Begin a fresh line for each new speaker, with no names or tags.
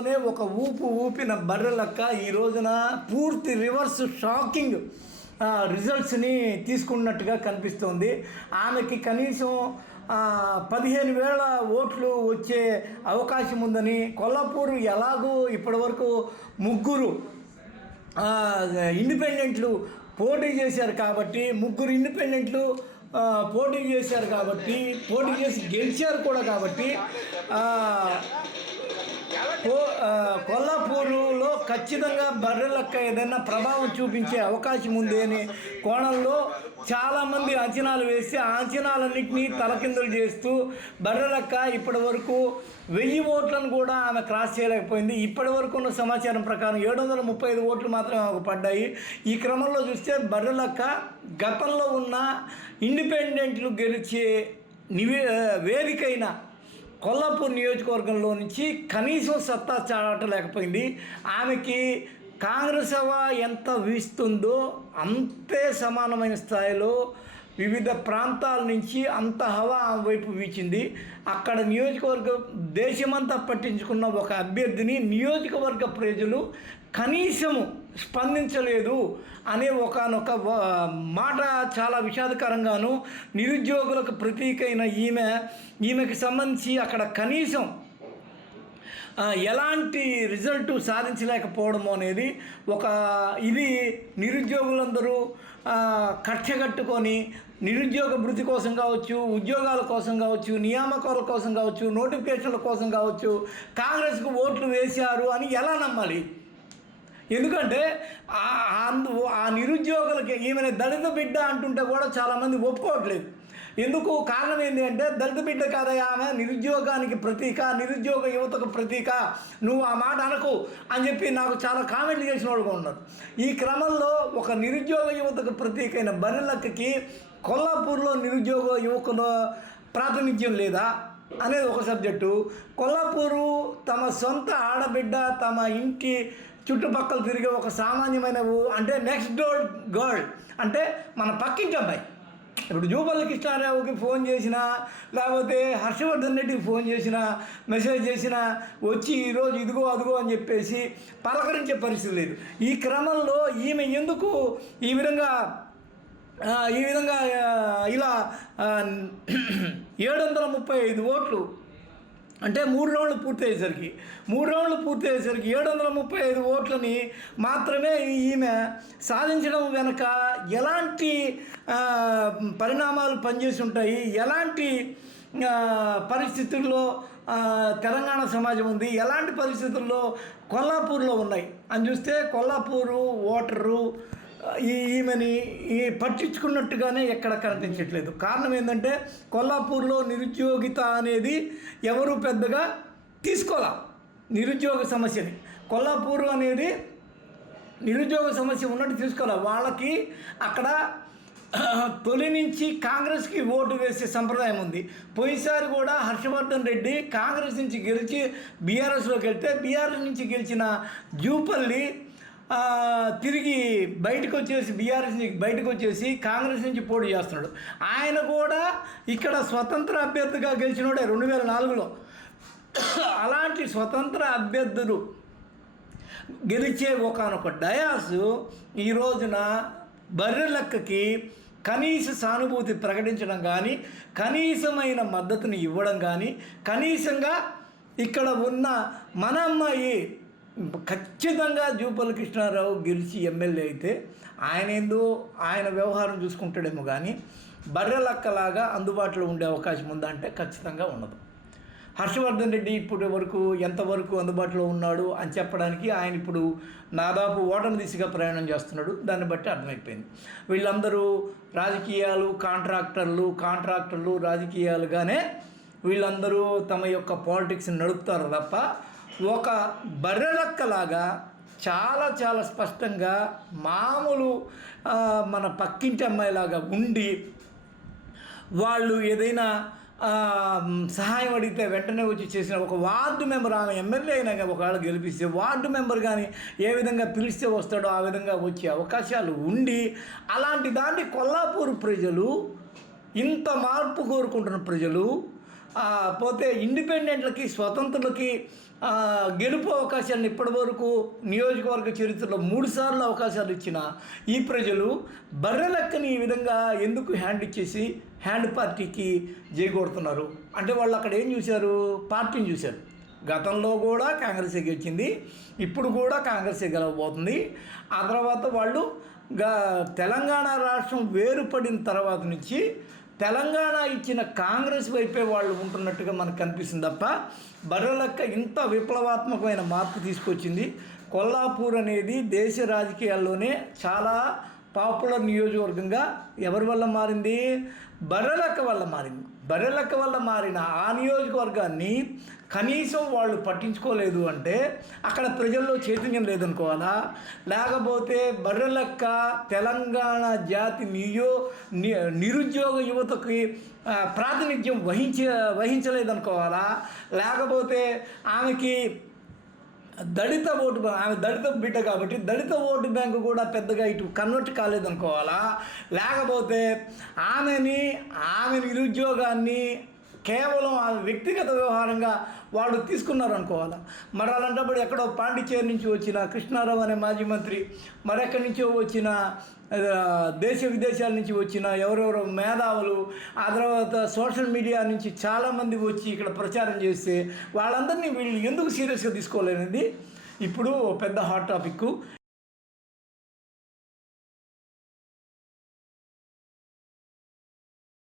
ఒక ఊపు ఊపిన బర్రెలక్క ఈ రోజున పూర్తి రివర్స్ షాకింగ్ రిజల్ట్స్ని తీసుకున్నట్టుగా కనిపిస్తోంది. ఆమెకి కనీసం పదిహేను వేల ఓట్లు వచ్చే అవకాశం ఉందని కొల్లాపూర్ ఎలాగూ ఇప్పటివరకు ముగ్గురు ఇండిపెండెంట్లు పోటీ చేశారు కాబట్టి ముగ్గురు ఇండిపెండెంట్లు పోటీ చేశారు కాబట్టి పోటీ చేసి గెలిచారు కూడా కాబట్టి కొల్లాపూరులో ఖచ్చితంగా బర్రెలక్క ఏదైనా ప్రభావం చూపించే అవకాశం ఉంది అనే కోణంలో చాలామంది అంచనాలు వేసి ఆ అంచనాలన్నింటినీ తలకిందులు చేస్తూ బర్రెలక్క ఇప్పటి వరకు వెయ్యి ఓట్లను కూడా ఆమె క్రాస్ చేయలేకపోయింది. ఇప్పటి వరకు ఉన్న సమాచారం ప్రకారం ఏడు వందల ముప్పై ఐదు ఓట్లు మాత్రమే ఆమెకు పడ్డాయి. ఈ క్రమంలో చూస్తే బర్రెలక్క గతంలో ఉన్న ఇండిపెండెంట్లు గెలిచే నివే వేదికైన కొల్లాపూర్ నియోజకవర్గంలో నుంచి కనీసం సత్తా చాటలేకపోయింది ఆమెకి కాంగ్రెస్ సభ ఎంత వీస్తుందో అంతే సమానమైన స్థాయిలో వివిధ ప్రాంతాల నుంచి అంత హవా ఆమె వైపు వీచింది. అక్కడ నియోజకవర్గ దేశమంతా పట్టించుకున్న ఒక అభ్యర్థిని నియోజకవర్గ ప్రజలు కనీసము స్పందించలేదు అనే ఒకనొక మాట చాలా విషాదకరంగాను నిరుద్యోగులకు ప్రతీకైన ఈమె ఈమెకి సంబంధించి అక్కడ కనీసం ఎలాంటి రిజల్ట్ సాధించలేకపోవడము అనేది ఒక ఇది నిరుద్యోగులందరూ ఆ, కట్టగట్టుకొని నిరుద్యోగ భృతి కోసం కావచ్చు ఉద్యోగాల కోసం కావచ్చు నియామకాల కోసం కావచ్చు నోటిఫికేషన్ల కోసం కావచ్చు కాంగ్రెస్కు ఓట్లు వేశారు అని ఎలా నమ్మాలి? ఎందుకంటే ఆ- అందు ఆ నిరుద్యోగులకి ఈమెను దళిత బిడ్డ అంటుంటే కూడా చాలామంది ఒప్పుకోవట్లేదు. ఎందుకు కారణం ఏంటి అంటే దళిత బిడ్డ కాదయ్యా ఆమె నిరుద్యోగానికి ప్రతీక నిరుద్యోగ యువతకు ప్రతీక. నువ్వు ఆ మాట అనకు అని చెప్పి నాకు చాలా కామెంట్లు చేసిన వాళ్ళు కూడా ఉన్నారు. ఈ క్రమంలో ఒక నిరుద్యోగ యువతకు ప్రతీకైన బరిలక్కకి కొల్లాపూర్లో నిరుద్యోగ యువకుల ప్రాతినిధ్యం లేదా అనేది ఒక సబ్జెక్టు. కొల్లాపూరు తమ సొంత ఆడబిడ్డ తమ ఇంటి చుట్టుపక్కల తిరిగే ఒక సామాన్యమైన అంటే నెక్స్ట్ డోర్ గర్ల్ అంటే మన పక్కింటి అబ్బాయి. ఇప్పుడు జూపల్లి కృష్ణారావుకి ఫోన్ చేసినా లేకపోతే హర్షవర్ధన్ రెడ్డికి ఫోన్ చేసినా మెసేజ్ చేసినా వచ్చి ఈరోజు ఇదిగో అదిగో అని చెప్పేసి పలకరించే పరిస్థితి లేదు. ఈ క్రమంలో ఈమె ఎందుకు ఈ విధంగా ఈ విధంగా ఇలా ఏడు వందల ముప్పై ఐదు ఓట్లు అంటే మూడు రౌండ్లు పూర్తయ్యేసరికి మూడు రౌండ్లు పూర్తయ్యేసరికి ఏడు వందల ముప్పై ఐదు ఓట్లని మాత్రమే ఈమె సాధించడం వెనక ఎలాంటి పరిణామాలు పనిచేసి ఉంటాయి ఎలాంటి పరిస్థితుల్లో తెలంగాణ సమాజం ఉంది ఎలాంటి పరిస్థితుల్లో కొల్లాపూర్లో ఉన్నాయి? అని చూస్తే కొల్లాపూరు ఓటరు ఈమెని ఈ పట్టించుకున్నట్టుగానే ఎక్కడ కనిపించట్లేదు. కారణం ఏంటంటే కొల్లాపూర్లో నిరుద్యోగిత అనేది ఎవరు పెద్దగా తీసుకోలే. నిరుద్యోగ సమస్యని. కొల్లాపూర్ అనేది నిరుద్యోగ సమస్య ఉన్నట్టు తీసుకోవాలి వాళ్ళకి అక్కడ తొలి నుంచి కాంగ్రెస్కి ఓటు వేసే సంప్రదాయం ఉంది. పోయినసారి కూడా హర్షవర్ధన్ రెడ్డి కాంగ్రెస్ నుంచి గెలిచి బీఆర్ఎస్లోకి వెళ్తే బీఆర్ఎస్ నుంచి గెలిచిన జూపల్లి తిరిగి బయటకు వచ్చేసి బీఆర్ఎస్ బయటకు వచ్చేసి కాంగ్రెస్ నుంచి పోటీ చేస్తున్నాడు. ఆయన కూడా ఇక్కడ స్వతంత్ర అభ్యర్థిగా గెలిచినోడే రెండు వేల నాలుగులో. అలాంటి స్వతంత్ర అభ్యర్థులు గెలిచే ఒకనొక డయాసు ఈ రోజున బర్రెలక్కకి కనీస సానుభూతి ప్రకటించడం కానీ కనీసమైన మద్దతుని ఇవ్వడం కానీ కనీసంగా ఇక్కడ ఉన్న మన అమ్మాయి ఖచ్చితంగా జూపల్లి కృష్ణారావు గెలిచి ఎమ్మెల్యే అయితే ఆయన ఏందో ఆయన వ్యవహారం చూసుకుంటాడేమో కానీ బర్రెలక్కలాగా అందుబాటులో ఉండే అవకాశం ఉందా అంటే ఖచ్చితంగా ఉండదు. హర్షవర్ధన్ రెడ్డి ఇప్పటి వరకు ఎంతవరకు అందుబాటులో ఉన్నాడు అని చెప్పడానికి ఆయన ఇప్పుడు నాదాపు ఓటమి దిశగా ప్రయాణం చేస్తున్నాడు. దాన్ని బట్టి అర్థమైపోయింది. వీళ్ళందరూ రాజకీయాలు కాంట్రాక్టర్లు కాంట్రాక్టర్లు రాజకీయాలుగానే వీళ్ళందరూ తమ యొక్క పాలిటిక్స్ని నడుపుతారు తప్ప ఒక బర్రెలక్కలాగా చాలా చాలా స్పష్టంగా మామూలు మన పక్కింటి అమ్మాయిలాగా ఉండి వాళ్ళు ఏదైనా సహాయం అడిగితే వెంటనే వచ్చి చేసిన ఒక వార్డు మెంబర్ ఆమె ఎమ్మెల్యే అయినా ఒకవేళ గెలిపిస్తే వార్డు మెంబర్ కానీ ఏ విధంగా పిలిస్తే వస్తాడో ఆ విధంగా వచ్చే అవకాశాలు ఉండి అలాంటి దాన్ని కొల్లాపూర్ ప్రజలు ఇంత మార్పు కోరుకుంటున్న ప్రజలు పోతే ఇండిపెండెంట్లకి స్వతంత్రులకి గెలుపు గెలుపు అవకాశాన్ని ఇప్పటివరకు నియోజకవర్గ చరిత్రలో మూడుసార్లు అవకాశాలు ఇచ్చిన ఈ ప్రజలు బర్రెలక్కని ఈ విధంగా ఎందుకు హ్యాండ్ ఇచ్చేసి హ్యాండ్ పార్టీకి జయగొడుతున్నారు అంటే వాళ్ళు అక్కడ ఏం చూశారు? పార్టీని చూశారు. గతంలో కూడా కాంగ్రెసే గెలిచింది ఇప్పుడు కూడా కాంగ్రెసే గెలవబోతుంది. ఆ తర్వాత వాళ్ళు గ తెలంగాణ రాష్ట్రం వేరుపడిన తర్వాత నుంచి తెలంగాణ ఇచ్చిన కాంగ్రెస్ వైపే వాళ్ళు ఉంటున్నట్టుగా మనకు కనిపిస్తుంది తప్ప బర్రెలక్క ఇంత విప్లవాత్మకమైన మార్పు తీసుకొచ్చింది. కొల్లాపూర్ అనేది దేశ రాజకీయాల్లోనే చాలా పాపులర్ నియోజకవర్గంగా ఎవరి వల్ల మారింది? బర్రెలక్క వల్ల మారింది. బర్రెలక్క వల్ల మారిన ఆ నియోజకవర్గాన్ని కనీసం వాళ్ళు పట్టించుకోలేదు అంటే అక్కడ ప్రజల్లో చైతన్యం లేదనుకోవాలా? లేకపోతే బర్రెలక్క తెలంగాణ జాతి నియో ని- నిరుద్యోగ యువతకి ప్రాతినిధ్యం వహించ వహించలేదనుకోవాలా? లేకపోతే ఆమెకి దళిత ఓటు ఆమె దళిత బిడ్డ కాబట్టి దళిత ఓటు బ్యాంకు కూడా పెద్దగా ఇటు కన్వర్ట్ కాలేదనుకోవాలా? లేకపోతే ఆమెని ఆమె నిరుద్యోగాన్ని కేవలం ఆమె వ్యక్తిగత వ్యవహారంగా వాళ్ళు తీసుకున్నారు అనుకోవాలా మరి అలాంటప్పుడు ఎక్కడో పాండిచేరి నుంచి వచ్చిన కృష్ణారావు అనే మాజీ మంత్రి మరెక్కడి నుంచో వచ్చిన దేశ విదేశాల నుంచి వచ్చిన ఎవరెవరో మేధావులు ఆ తర్వాత సోషల్ మీడియా నుంచి చాలామంది వచ్చి ఇక్కడ ప్రచారం చేస్తే వాళ్ళందరినీ వీళ్ళు ఎందుకు సీరియస్గా తీసుకోలేనిది ఇప్పుడు పెద్ద హాట్ టాపిక్